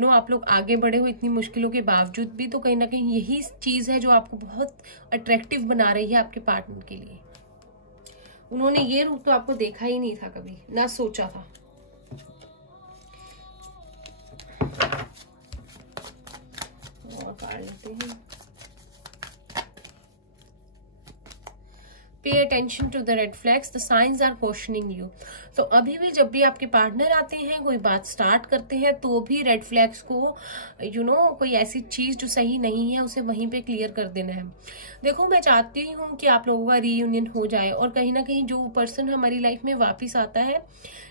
आप लोग आगे बढ़े हो इतनी मुश्किलों के बावजूद भी, तो कहीं ना कहीं यही चीज है जो आपको बहुत अट्रैक्टिव बना रही है आपके पार्टनर के लिए। उन्होंने ये रूप तो आपको देखा ही नहीं था कभी, ना सोचा था। और पढ़ लेते हैं। Pay attention to the red flags, the signs are cautioning you. तो अभी भी जब भी आपके पार्टनर आते हैं, कोई बात स्टार्ट करते हैं, तो भी रेड फ्लैग्स को कोई ऐसी चीज जो सही नहीं है उसे वहीं पे क्लियर कर देना है। देखो, मैं चाहती हूँ कि आप लोगों का रीयूनियन हो जाए, और कहीं ना कहीं जो पर्सन हमारी लाइफ में वापिस आता है,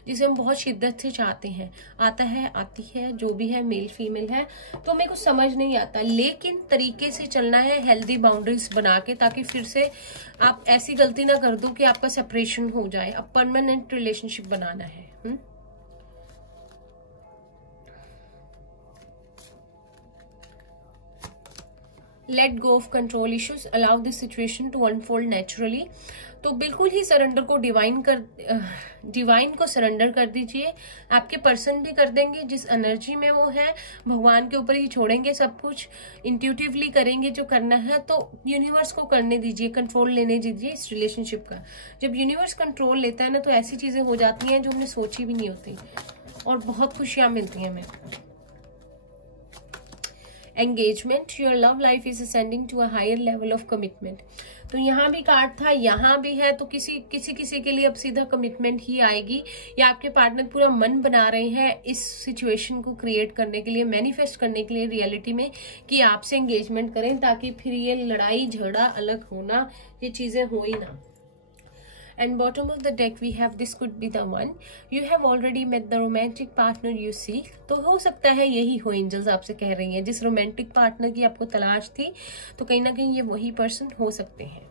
जिसे हम बहुत शिद्दत से चाहते हैं, आता है, आती है, जो भी है, मेल फीमेल है, तो मेरे को समझ नहीं आता, लेकिन तरीके से चलना है, हेल्दी बाउंड्रीज बना के, ताकि फिर से आप ऐसी गलती ना कर दो कि आपका सेपरेशन हो जाए। अब परमानेंट रिलेशनशिप बनाना है। Let go of control issues, allow this situation to unfold naturally. तो बिल्कुल ही सरेंडर को डिवाइन को सरेंडर कर दीजिए। आपके पर्सन भी कर देंगे, जिस एनर्जी में वो है, भगवान के ऊपर ही छोड़ेंगे सब कुछ, इंट्यूटिवली करेंगे जो करना है। तो यूनिवर्स को करने दीजिए, कंट्रोल लेने दीजिए इस रिलेशनशिप का। जब यूनिवर्स कंट्रोल लेता है ना, तो ऐसी चीजें हो जाती हैं जो हमने सोची भी नहीं होती, और बहुत खुशियां मिलती हैं हमें। Engagement, your love life is ascending to a higher level of commitment. तो यहाँ भी कार्ड था, यहाँ भी है, तो किसी के लिए अब सीधा कमिटमेंट ही आएगी, या आपके पार्टनर पूरा मन बना रहे हैं इस सिचुएशन को क्रिएट करने के लिए, मैनिफेस्ट करने के लिए रियलिटी में, कि आपसे एंगेजमेंट करें, ताकि फिर ये लड़ाई झगड़ा, अलग होना, ये चीजें हो ही ना। And bottom of the deck we have this could be the one. You have already met the romantic partner you seek. तो हो सकता है यही हो, एंजल्स आपसे कह रही हैं, जिस रोमांटिक पार्टनर की आपको तलाश थी, तो कहीं ना कहीं ये वही पर्सन हो सकते हैं।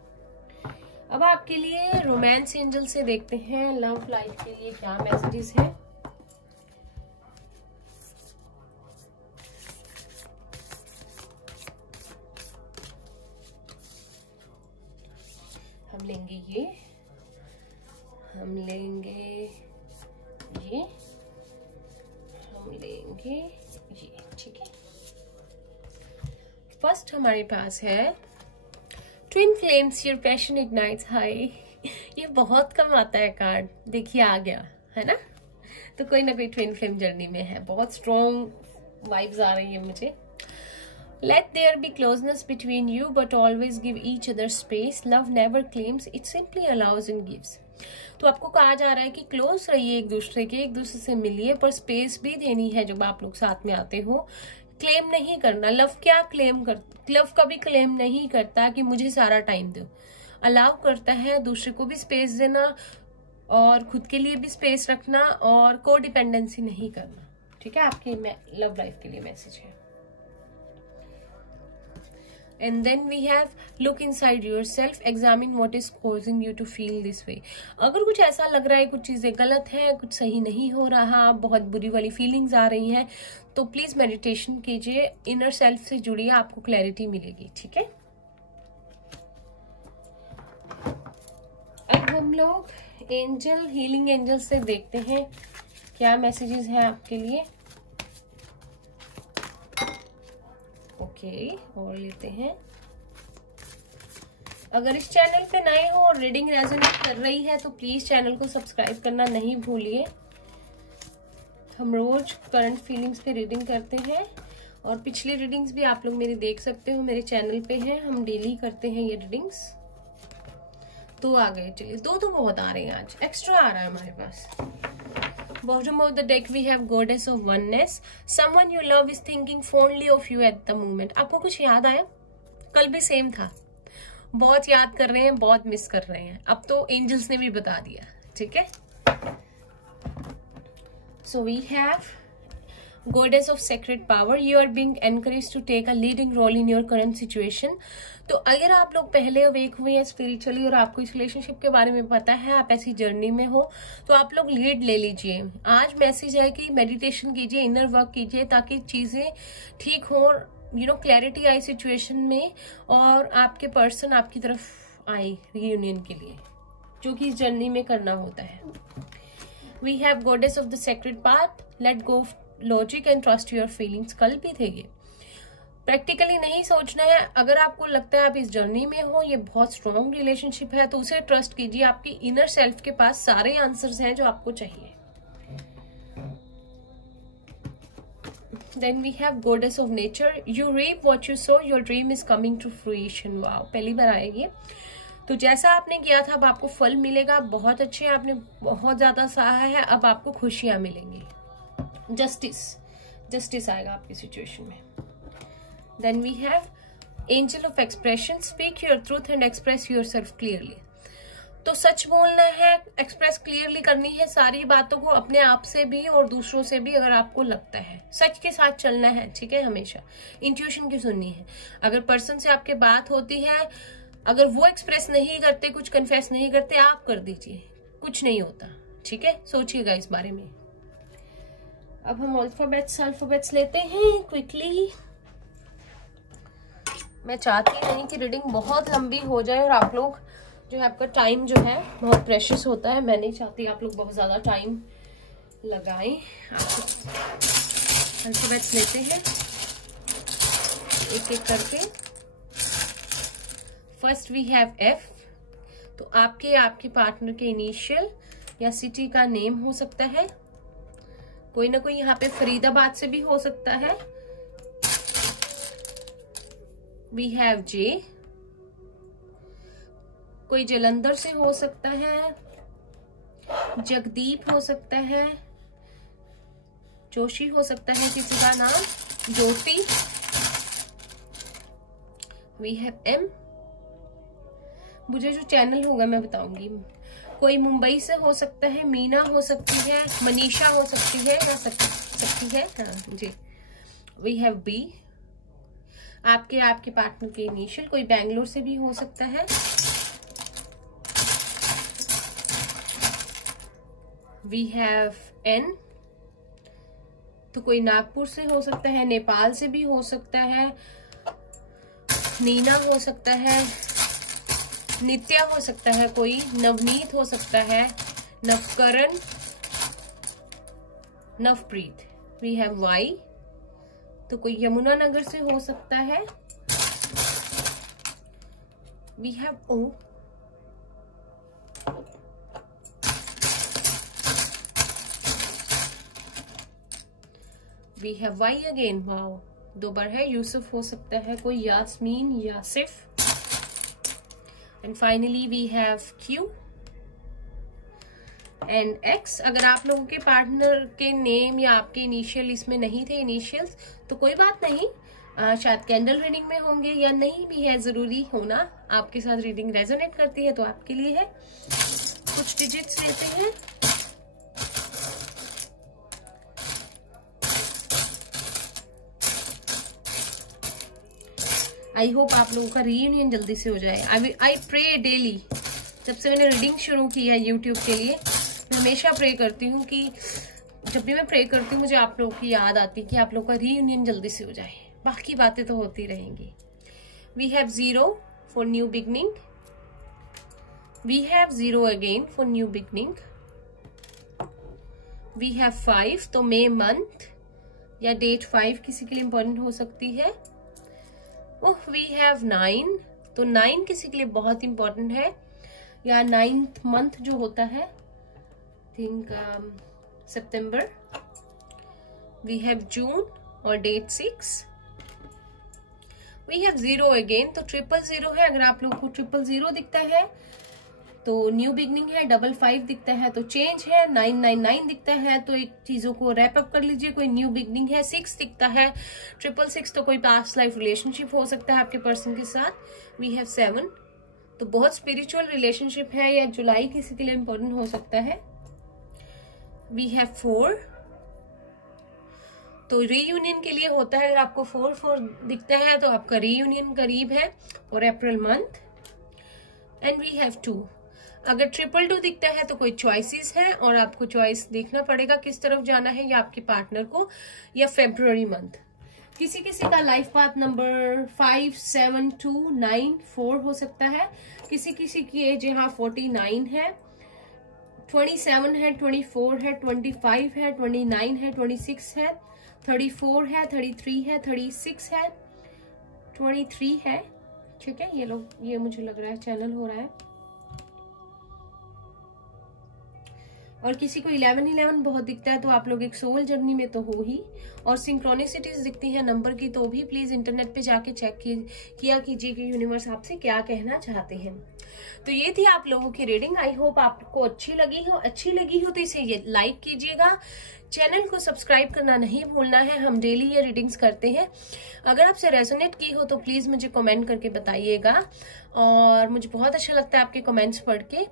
अब आपके लिए रोमांस एंजल से देखते हैं लव लाइफ के लिए क्या मैसेजेस है। हम लेंगे ये, हम लेंगे ये, हम लेंगे ये। ठीक है, फर्स्ट हमारे पास है twin flames your passion ignites high. ये बहुत कम आता है कार्ड, देखिए आ गया है ना। तो कोई ना कोई ट्विन फ्लेम जर्नी में है, बहुत स्ट्रॉन्ग वाइब्स आ रही है मुझे। Let there be closeness between you, but always give each other space. Love never claims, it simply allows and gives. तो आपको कहा जा रहा है कि क्लोज रहिए एक दूसरे के, एक दूसरे से मिलिए, पर स्पेस भी देनी है जब आप लोग साथ में आते हो। क्लेम नहीं करना। लव क्या क्लेम कर, लव कभी क्लेम नहीं करता कि मुझे सारा टाइम दो। अलाउ करता है दूसरे को भी स्पेस देना और खुद के लिए भी स्पेस रखना, और को डिपेंडेंसी नहीं करना। ठीक है, आपकी लव लाइफ के लिए मैसेज है। And then we have look inside yourself, examine what is causing you to feel this way. अगर कुछ ऐसा लग रहा है, कुछ चीजें गलत है, कुछ सही नहीं हो रहा, बहुत बुरी वाली फीलिंग्स आ रही हैं, तो प्लीज मेडिटेशन कीजिए, इनर सेल्फ से जुड़िए, आपको क्लैरिटी मिलेगी। ठीक है, अब हम लोग एंजल, हीलिंग एंजल से देखते हैं क्या मैसेजेस हैं आपके लिए। और लेते हैं। अगर इस चैनल पे नए हो और रीडिंग रेजोनेट कर रही है तो प्लीज चैनल को सब्सक्राइब करना नहीं भूलिए। हम रोज करंट फीलिंग्स पे रीडिंग करते हैं और पिछली रीडिंग्स भी आप लोग मेरी देख सकते हो, मेरे चैनल पे है, हम डेली करते हैं ये रीडिंग्स। तो आ गए, चलिए दो तो बहुत आ रहे हैं, आज एक्स्ट्रा आ रहा है हमारे पास। Bottom of the deck we have Goddess of Oneness. Someone you love is thinking fondly of you at the moment. आपको कुछ याद आया? कल भी सेम था, बहुत याद कर रहे हैं, बहुत मिस कर रहे हैं। अब तो एंजल्स ने भी बता दिया। ठीक है, so we have Goddess of Sacred Power. You are being encouraged to take a leading role in your current situation. तो अगर आप लोग पहले अवेक हुए हैं स्पिरिचुअली और आपको इस रिलेशनशिप के बारे में पता है, आप ऐसी जर्नी में हो, तो आप लोग लीड ले लीजिए। आज मैसेज है कि मेडिटेशन कीजिए, इनर वर्क कीजिए, ताकि चीजें ठीक हो, क्लैरिटी आई सिचुएशन में, और आपके पर्सन आपकी तरफ आए रियूनियन के लिए, जो कि इस जर्नी में करना होता है। We have goddess of the sacred path, let go of logic and trust your feelings. कल भी थे ये, प्रैक्टिकली नहीं सोचना है। अगर आपको लगता है आप इस जर्नी में हो, ये बहुत स्ट्रॉन्ग रिलेशनशिप है, तो उसे ट्रस्ट कीजिए। आपकी इनर सेल्फ के पास सारे आंसर्स हैं जो आपको चाहिए। Then we have goddess of nature. You reap what you sow, your dream is coming to fruition. Wow, पहली बार आएगी। तो जैसा आपने किया था अब आपको फल मिलेगा। बहुत अच्छे, आपने बहुत ज्यादा सहा है, अब आपको खुशियां मिलेंगी। जस्टिस आएगा आपकी सिचुएशन में। Then we have Angel of Expression. Speak your truth and express yourself clearly. तो सच बोलना है, एक्सप्रेस क्लियरली करनी है सारी बातों को, अपने आप से भी और दूसरों से भी। अगर आपको लगता है सच के साथ चलना है, ठीक है, हमेशा इंट्यूशन की सुननी है। अगर पर्सन से आपके बात होती है, अगर वो एक्सप्रेस नहीं करते, कुछ कन्फेस नहीं करते, आप कर दीजिए, कुछ नहीं होता। ठीक है, सोचिएगा इस बारे में। अब हम अल्फाबेट्स लेते हैं क्विकली। मैं चाहती नहीं कि रीडिंग बहुत लंबी हो जाए और आप लोग जो है, आपका टाइम जो है बहुत प्रेशियस होता है, मैं नहीं चाहती आप लोग बहुत ज्यादा टाइम लगाएं। अल्फाबेट्स लेते हैं एक एक करके। First we have F. तो आपके पार्टनर के इनिशियल या सिटी का नेम हो सकता है, कोई ना कोई यहाँ पे फरीदाबाद से भी हो सकता है। वी हैव जे, कोई जलंधर से हो सकता है, जगदीप हो सकता है, जोशी हो सकता है किसी का नाम, ज्योति। वी हैव एम, मुझे जो चैनल होगा मैं बताऊंगी। कोई मुंबई से हो सकता है, मीना हो सकती है, मनीषा हो सकती है, सकती है, हाँ जी। वी हैव बी, आपके पार्टनर के इनिशियल, कोई बैंगलोर से भी हो सकता है। वी हैव एन, तो कोई नागपुर से हो सकता है, नेपाल से भी हो सकता है, नीना हो सकता है, नित्या हो सकता है, कोई नवनीत हो सकता है, नवकरण, नवप्रीत। वी हैव वाई, तो कोई यमुना नगर से हो सकता है, we have O, we have Y again. Wow, 2 बार है. यूसुफ हो सकता है कोई, Yasmin, Yasif. And finally we have Q and X. अगर आप लोगों के पार्टनर के नेम या आपके इनिशियल इसमें नहीं थे, इनिशियल्स, तो कोई बात नहीं, शायद कैंडल रीडिंग में होंगे या नहीं भी है जरूरी होना. आपके साथ रीडिंग रेजोनेट करती है तो आपके लिए है. कुछ डिजिट्स लेते हैं. आई होप आप लोगों का रीयूनियन जल्दी से हो जाए. I pray daily. जब से मैंने रीडिंग शुरू की है यूट्यूब के लिए, मैं हमेशा प्रे करती हूँ कि जब भी मैं प्रे करती हूँ मुझे आप लोगों की याद आती है कि आप लोगों का रीयूनियन जल्दी से हो जाए. बाकी बातें तो होती रहेंगी. We have 0 for new beginning. We have 0 again for new beginning. We have 5, तो मे मंथ या डेट 5 किसी के लिए इंपॉर्टेंट हो सकती है. ओह, वी हैव 9, तो 9 किसी के लिए बहुत इंपॉर्टेंट है, या 9th मंथ जो होता है, थिंक सितंबर. वी हैव जून और डेट 6. वी हैव 0 अगेन, तो 000 है. अगर आप लोग को 000 दिखता है तो न्यू बिगनिंग है. 55 दिखता है तो चेंज है. 999 दिखता है तो एक चीजों को रैप अप कर लीजिए, कोई न्यू बिगनिंग है. 6 दिखता है, 666 तो कोई पास्ट लाइफ रिलेशनशिप हो सकता है आपके पर्सन के साथ. वी हैव 7, तो बहुत स्पिरिचुअल रिलेशनशिप है या जुलाई किसी के लिए इंपॉर्टेंट हो सकता है. वी हैव 4, तो रीयूनियन के लिए होता है. अगर आपको 4 दिखता है तो आपका रीयूनियन करीब है और April month. And we have 2. अगर 222 दिखता है तो कोई चॉइसेस है और आपको चॉइस देखना पड़ेगा किस तरफ जाना है, या आपके पार्टनर को, या फेब्रुअरी मंथ. किसी किसी का लाइफ पाथ नंबर 5, 7, 2, 9, 4 हो सकता है. किसी किसी की एज यहाँ 49 है, 27 है, 24 है, 25 है, 29 है, 26 है, 34 है, 33 है, 36 है, 23 है. ठीक है, ये मुझे लग रहा है चैनल हो रहा है. और किसी को 11 बहुत दिखता है तो आप लोग एक सोल जर्नी में तो हो ही. और सिंक्रोनिसिटीज दिखती है नंबर की, तो भी प्लीज इंटरनेट पे जाके चेक किया कीजिए कि यूनिवर्स आपसे क्या कहना चाहते हैं. तो ये थी आप लोगों की रीडिंग. आई होप आपको अच्छी लगी हो तो इसे ये लाइक कीजिएगा. चैनल को सब्सक्राइब करना नहीं भूलना है. हम डेली ये रीडिंग्स करते हैं. अगर आपसे रेजोनेट की हो तो प्लीज मुझे कमेंट करके बताइएगा, और मुझे बहुत अच्छा लगता है आपके कमेंट्स पढ़ के.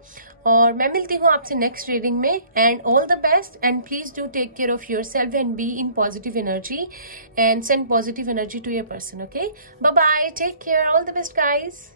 और मैं मिलती हूँ आपसे नेक्स्ट रीडिंग में. And all the best, and please do take care of yourself and be in positive energy and send positive energy to your person. Okay, bye bye, take care, all the best guys.